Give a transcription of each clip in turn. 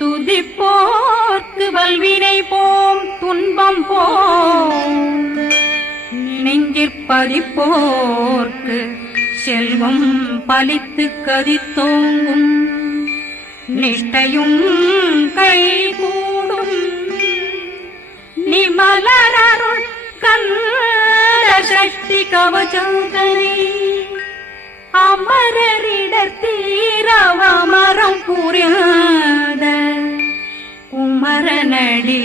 துதிப்போர்க்கு வல்வினை போம் துன்பம் போம் நெஞ்சிற்பதிப்போர்க்கு செல்வம் பலித்து கதித்தோங்கும் நிஷ்டையும் கைகூடும் நிமலரருள் கந்த சக்தி கவசந்தனை அமரரிடர் தீரவமரம் புரியாத குமரனடி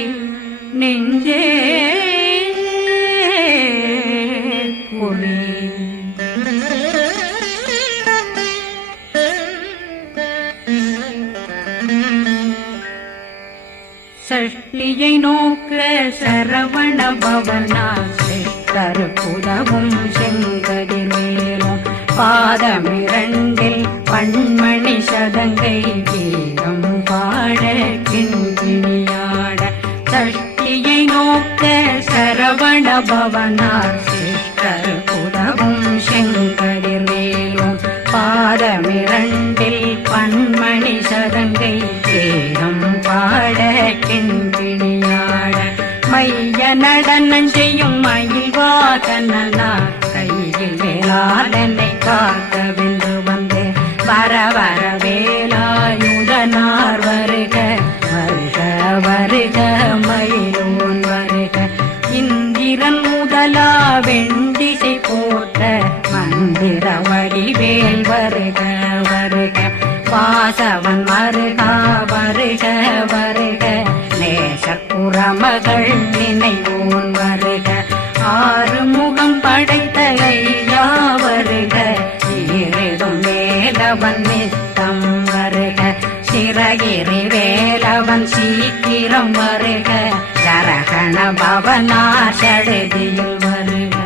நெஞ்சே புரி சஷ்டியை நோக்க சரவண பவனா சித்தர் புதவும் செங்கதிர் மேலும் பாதமிரண்டில் பண்மணி சதங்கை கீதம் பாட கிண்கிணியாட சஷ்டியை நோக்க சரவண பவனா சித்தர் புதவும் செங்கதிர் மேலும் பாதமிரண்டில் பண்மணி சதங்கை கீதம் பாட கிண்கிணியாட மைய நடனம் செய்யும் மயில் வாகனார் கையில் வேளாளனை காக்க வென்று வந்து வர வர வேலாயுதனார் வருக வருக வருக மயிலோன் வருக இந்திரன் முதலா வெண்டிசை போட்ட மந்திர வடிவேல் வருக வருக வாசவன் வருகா வருக வருக நேசக்குறமகள் நினைவோன் வருக ஆறு முகம் படைத்த ஐயா வருக ஈரிடும் வேலவன் நித்தம் வருக சிறகிரி வேலவன் சீக்கிரம் வருக சரகண பவனா சடுதியில் வருக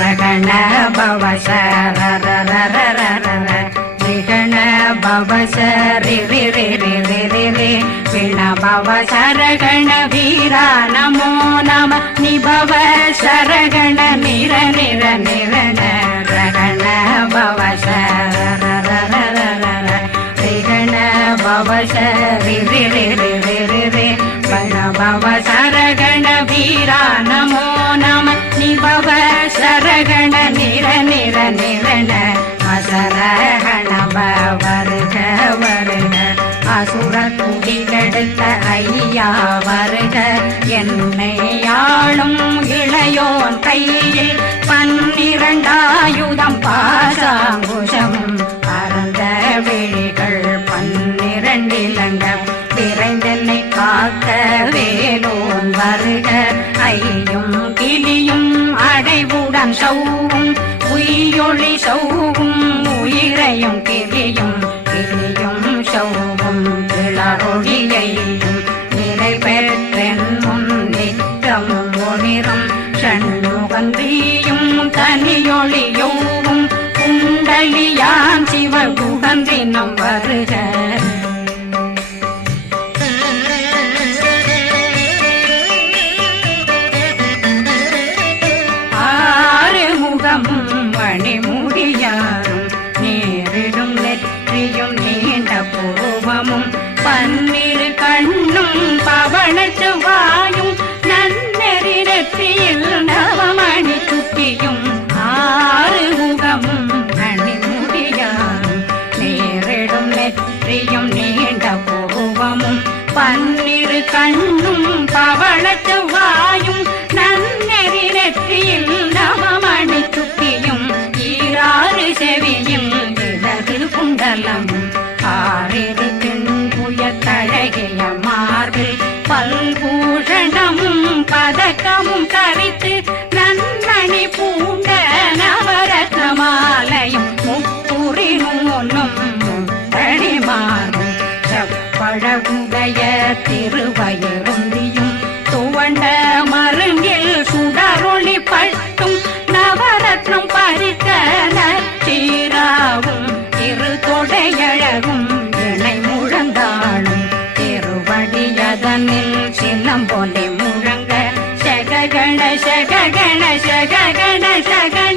ரகண பவசரரரரரரர விகண பவசரி ரி ரி ரி ரி ரி ரி விண பவசரகண வீரா நமோ நம நிபவ சரகண நிர நிர நிரண ரகண பவசரரரரரர விகண பவசரி ரி ரி ரி ரி ரி ரி விண பவசரகண வீரா நமோ நம நிபவ சரகண நிர நிர நிரண அசரகண வருக வருக அசுர குடிகெடுத்த ஐயா வருக என்னை ஆளும் இளையோன் கையில் 12 ஆயுதம் பாசாங்குஷம் பரந்த விழிகள் 12 இலங்க விரைந்தென்னை காக்க வேலோன் வருக ஐயும் கிளியும் அடைவுடன் சௌவும் உயிரொளி சௌவும் உயிரையும் கிளியும் கிளியும் சௌவும் இளரொழியையும் நிலை பெற்றென் முன் நித்தமும் ஒளிரும் ஷண்முகந்தியும் தனியொளியோவும் குண்டலியான் சிவகுகந்தினம் வருக மணிமுடியாரும் நேரிடும் நெற்றியும் நீண்ட பூவமும் 12 கண்ணும் பவள செவ்வாயும் நன்னெறி நெற்றியில் நவமணி சுட்டியும் 6 முகமும் மணிமுடியாரும் நேரிடும் நெற்றியும் நீண்ட பூவமும் 12 கண்ணும் பவள செவ்வாயும் நன்னெறி நெற்றியில் நவமணி சுட்டியும் 6 செவியும் இடது குண்டலம் 6 தின்புய தழகிய மார்பில் பல்பூஷணமும் பதக்கமும் கரித்து நன்மணி பூண்ட நவரத்ன மாலையும் முப்புரி நூலும் தனிமாறும் செப்பழகுடைய திருவயருந்தியும் துவண்ட மருங்கில் சுடரொளி பட்டும் நவரத்னம் பறித்த நச்சீராவும் இரு தொடையழகும் இணை முழந்தாளும் திருவடியதனில் சின்னம்பொலி முழங்க சககண சககண சககண சகண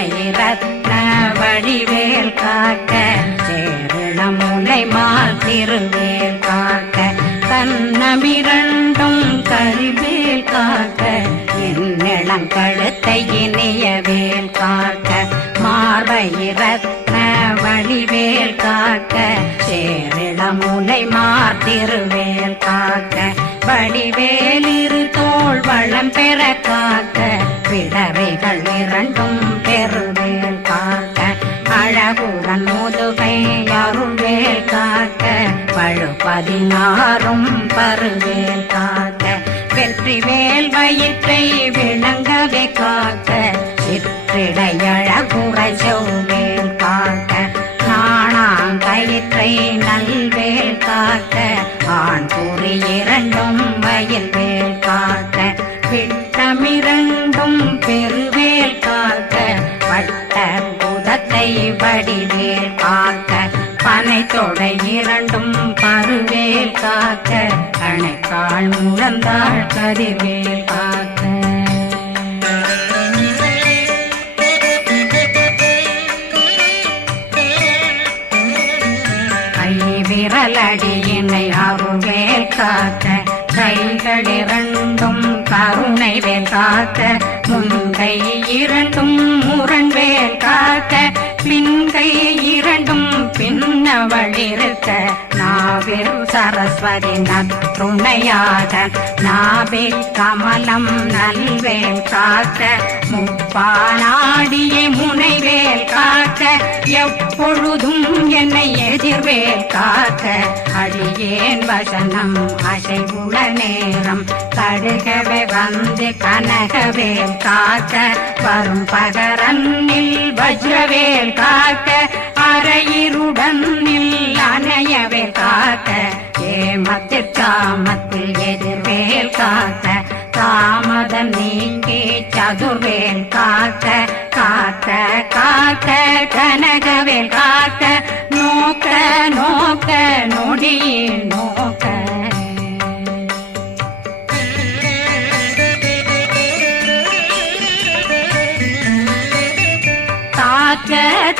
ரத்ன வடிவேல் காக்க சேரணமுலை மால் திருவேல் காக்க கண்ணமிரண்டும் கரிவேல் காக்க என்னிளங்கழுத்தை இனியவேல் காக்க மார்பை ரத்ன வடிவேல் காக்க சேரிளமுலை மார் திருவேல் காக்க வடிவேல் இரு தோள் வளம் பெற காக்க பிடவைகள் இரண்டும் பெருவேல் காக்க அழகுடன் முதுகை அருள்வேல் காக்க பழு16 பருவேல் காக்க வெற்றி வேல் வயிற்றை விளங்கவே காக்க சிற்றிடையழகுரை செவ்வேல் காக்க நாணாங்கயிற்றை நல்வேல் காக்க ஆண் குறி இரண்டும் வயல்வேல் காக்க விட்டமிரண்டும் பெருவேல் காக்க வட்ட புதத்தை வடிவேல் காக்க பனை தொடை இரண்டும் பருவேல் காக்க கணைக்கால் முழந்தாள் கதிர்வேல் காக்க விரலடியினை அருள்வேல் காக்க கைகள் இரண்டும் கருணை வேல் காக்க முன்கை இரண்டும் முரண்வேல் காக்க பின்கை இரண்டும் பின்னவளிருக்க நாவில் சரஸ்வதி நற்றுணையாக நாவே கமலம் நல்வேல் காக்க முப்பானாடியே முனைவேல் காக்க எப்பொழுதும் என்னை எதிர்வேல் காக்க அடியேன் வசனம் அசைவுள நேரம் கடுகவே வந்து கனகவேல் காக்க வரும் பகரன்னில் வஜ்ரவேல் காக்க அரையிருடன் அணையவேல் காக்க ஏமத்தில் காமத்தில் எதிர்வேல் காக்க தாமதம் நீங்கி சதுர்வேல் காக்க காக்க காக்க கனகவேல் காக்க நோக்க நோக்க நொடியில் நோக்க தாக்க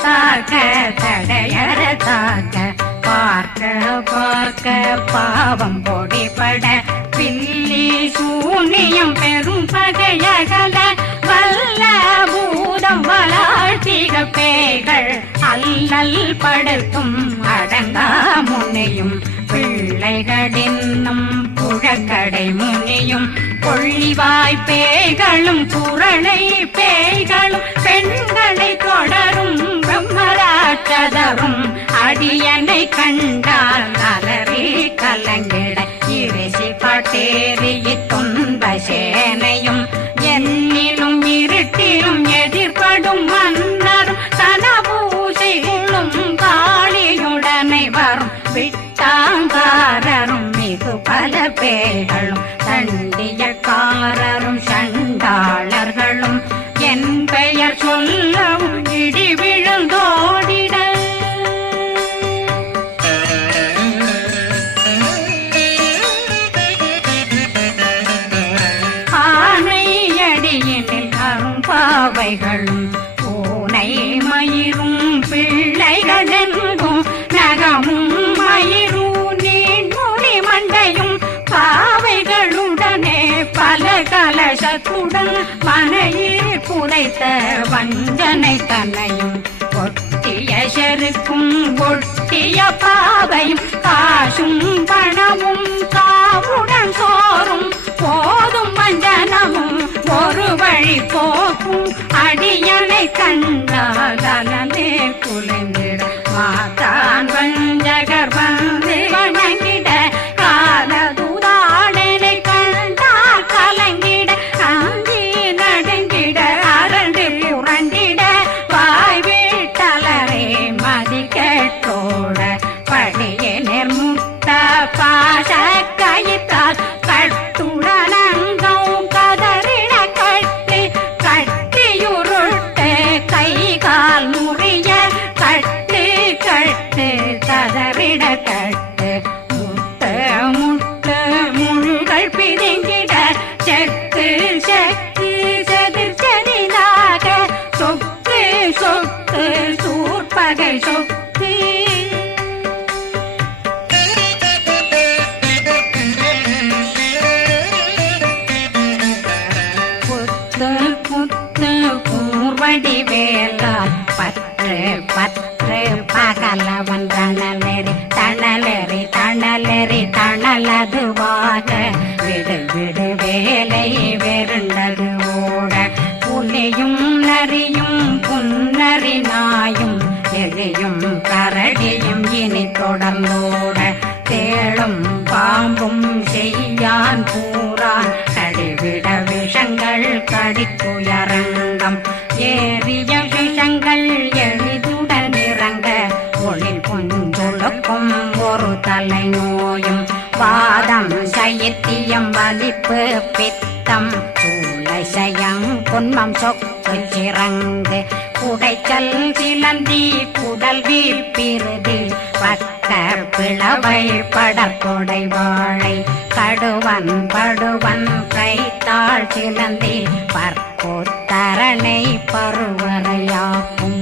தாக்க தடையற தாக்க பார்க்க பார்க்க பாவம் பொடிபட பில்லி சூனியம் பெரும் பகையகல வல்ல பூதம் வளாழ்த்திக பேய்கள் அல்லல் படுத்தும் அடங்கா முனையும் பிள்ளைகளின்னும் புழக்கடை முனியும் கொள்ளிவாய் பேய்களும் குரளை பேய்களும் பெண்களை தொடரும் பிரம்மராட்சதரும் அடியனை கண்டால் அலறி கலங்கிட இரிசி பட்டேறி துன்ப சேனையும் என்னிலும் இருட்டிலும் எதிர்படும் மன்னரும் தனபூசைகளும் காளியுடனை வரும் விட்டாங்காரரும் மிகு பல பேர்களும் தண்டியக்காரரும் சண்டாளர்களும் என் பெயர் சொல்லவும் இடி விழுந்தோடிட ஆனையடியினில் அரும்பாவைகளும் பூனை மயிரும் பிள்ளைகளெங்கும் நகமும் மயிரும் நீண்முடி மண்டையும் பாவைகளுடனே பல கலசத்துடன் மனையில் புதைத்த வஞ்சனை தன்னையும் ஒட்டிய செருக்கும் ஒட்டிய பாவையும் காசும் பணமும் காவுடன் சோறும் போதும் வஞ்சனமும் ஒரு வழி போக்கும் அடியனை கண்டால் அலந்தே குலைந்திட மாதான் வஞ்சகர் வந்து வணங்கிட காலதுதாடனை கண்டால் கலங்கிட அஞ்சி நடுங்கிட அரண்டு புரண்டிட வாய் வீட்டலரே மதி கேட்டோட படியே நிர்முட்ட பாச கயிற்றால் கட்டுடனங்கும் கதறிட கட்டி கட்டியுருட்டு கை கால் முறிய கட்டு கட்டு கதறிட கட்டு முட்டு முட்டு முள்கள் பிதுங்கிட செத்து செத்து செதிர் செதிலாக சொக்கு ஓட தேளும் பாம்பும் செய்யான் கூறான் கடிவிட விஷங்கள் கடித்துயரங்கம் ஏறிய விஷங்கள் எளிதுடன் இறங்க ஒளில் கொஞ்சொழுக்கும் ஒரு தலை நோயும் வாதம் சைத்தியம் வலிப்பு பித்தம் சூளை சயம் பொன்மம் சொக்கு சிறங்கு குடைச்சல் சிலந்தி குடல் வீழ்பிருதி பக்க பிளவை படற்கொடை வாழை கடுவன் படுவன் கைத்தாள் சிலந்தி பற்போத்தரணை பருவரையாக்கும்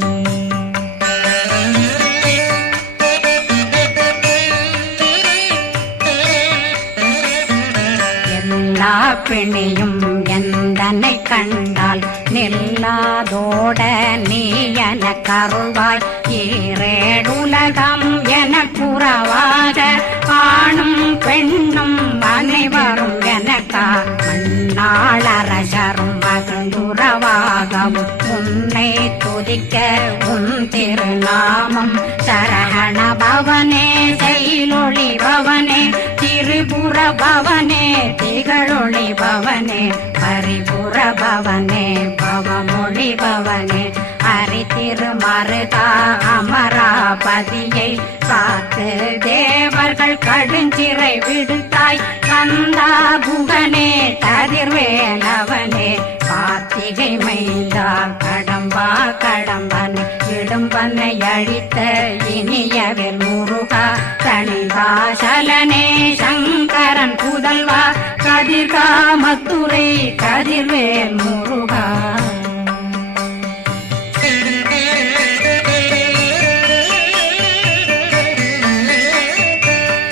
எல்லா பிணியும் எந்தனை கண்டால் நில்லாதோட நீ என கருவாய் ஈரேடுலகம் என புறவாக ஆணும் பெண்ணும் அனைவரும் எனக்கா மண்ணாளரசரும் மகிழ்ந்துறவாகவும் உன்னை துதிக்க உன் திருநாமம் சரகண பவனே செயலொளி பவனே திரிபுர பவனே திகழொளி பவனே பரிபுர பவனே பவமொழி பவனே ஹரி திருமருகா அமராபதியை காத்து தேவர்கள் கடுஞ்சிறை விடுத்தாய் கந்தா புகனே கதிர்வேலவனே கார்த்திகை மைந்தா கடம்பா கடம்பனை இடும்பனை அழித்த இனியவில் முருகா தனிவாசலனே சங்கரன் புதல்வா கதிர்காமத்துறை கதிர்வேல் முருகா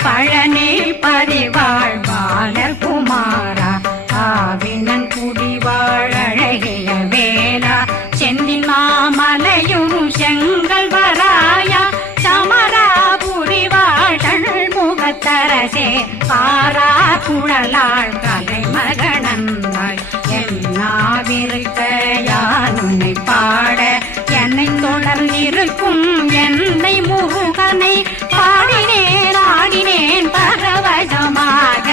பழனி பதிவாழ் பாலர் குமாரா ஆவினன் குடிவாழ் அழகிய வேலா செந்தின் மாமலையும் செங்கல் வராயா சமராபுரிவாழ் முகத்தரசே பாரா குழலாள் கலை மகனந்தாய் என்னாவிருக்க யானுனை பாட என்னை தொடர்ந்திருக்கும் என்னை முருகனை பாடினேன் ஆடினேன் பரவசமாக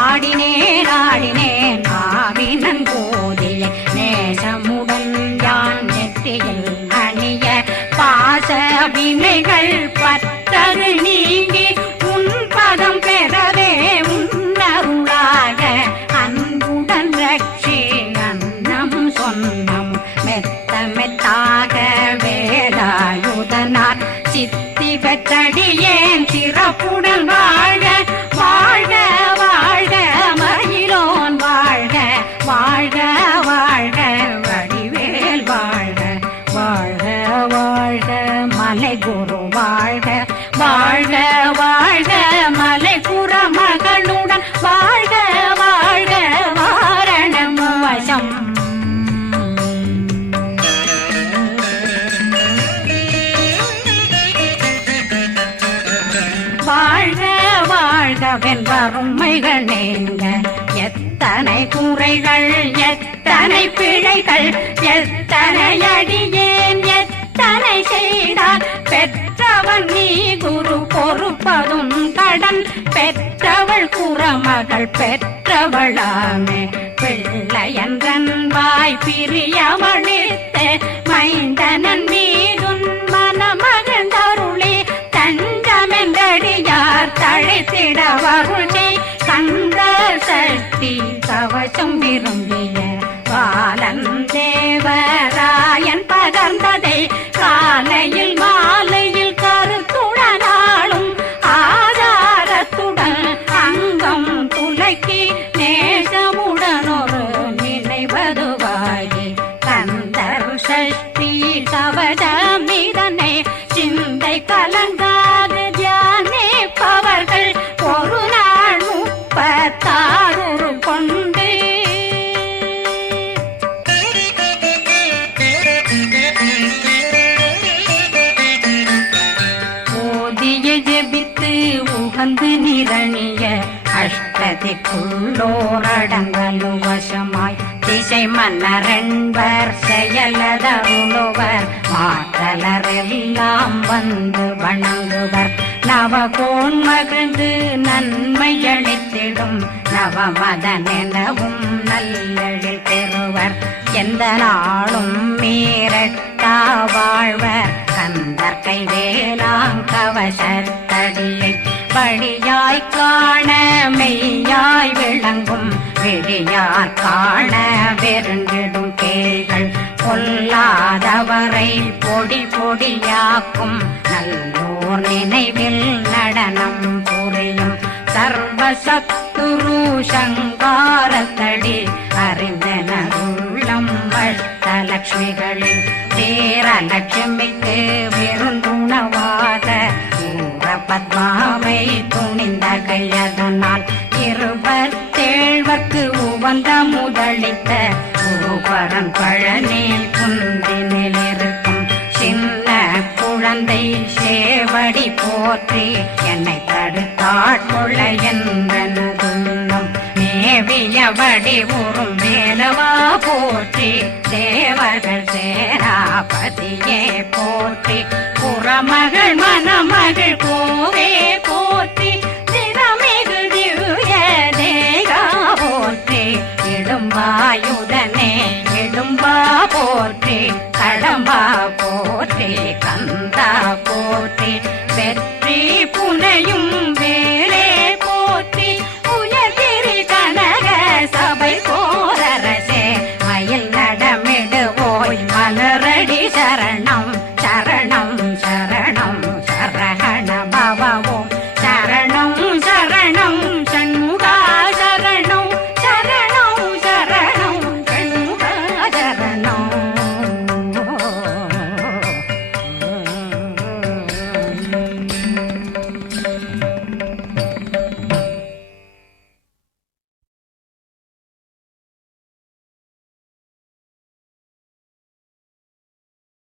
ஆடினேன் ஆடினேன் ஆவினன் போதிய நேசமுடன் யான் நெற்றியில் அணிய பாச வினைகள் பத்தரு நீங்கி உன் பதம் பெறவே உன்னருளாக அன்புடன் ரட்சி அன்னம் சொன்னம் மெத்த மெத்தாக வேலாயுதனார் சித்தி பெற்றடியேன் சிறப்புடன் வாழ வாழ்க வாழ்க மயிலோன் வாழ்க வாழ்க வாழ்க வடிவேல் வாழ்க வாழ்க வாழ்க மலை குரு வாழ்க வாழ்க வாழ்க மலை புற மகனுடன் வாழ்க வாழ்க வாரணம் வசம் வாழ்க வாழ்கவென் வறுமைகள் நீங்க எத்தனை குறைகள் எத்தனை பிழைகள் எத்தனை அடியேன் எத்தனை செய்தார் பெற்றவன் நீ குரு பொறுப்பதும் கடன் பெற்றவள் குறமகள் பெற்றவளாமே பிள்ளையன்றன் வாய் பிரியமளித்த மைந்தனன் மீதுன் மனமகந்தருளி தஞ்சமென்றடியார் தழைத்திட வருளே கந்த சக்தி கவசம் விரும்பிய பாலன் தேவராயன் பகர்ந்ததை காலையில் மாலையில் கருத்துடனாலும் ஆதாரத்துடன் அங்கம் துலக்கி நேசமுடன் ஒரு நினைவதுவாகி கந்தர் சஷ்டி கவசமிதனை சிந்தை கலங்காது தியானிப்பவர்கள் ஒரு நாள் 36 கொண்டு ஓதிய ஜெபித்து உகந்து நிரணிய அஷ்டதிக்குள்ளோரடங்கலும் வசமாய் திசை மன்னரென்பர் செயலதருளுவர் மாற்றலரெல்லாம் வந்து வணங்குவர் நவகோன் மகிழ்ந்து நன்மையளித்திடும் நவமதனெனவும் நல்லெழில் பெறுவர். எந்த நாளும் மீறட்டா வாழ்வர் கந்தற்கை வேளாங்கவசத்தடியை வழியாய் காண மெய்யாய் விளங்கும் விழியார் காண வெருண்டிடும் கேள்கள் பொல்லாதவரை பொடி பொடியாக்கும் நல்லோர் நினைவில் நடனம் புரியும் சர்வசத்துரு சங்காரத்தடி அறிந்தனருள்ளம் வட்டலட்சுமிகளில் தேரலட்சுமிக்கு விருந்துணவாத பத்மாவை துணிந்த கையதனால் 27 உவந்த முதலித்த குருபரன் பழனி குந்தினில் இருக்கும் சின்ன குழந்தை சேவடி போற்றி என்னை தடுத்தாட்கொள்ள என்பனதுள்ளம் மேவியபடி உறும் வேலவா போற்றி தேவர்கள் சேராபதியே போற்றி புறமகள் மணமகள் கோவே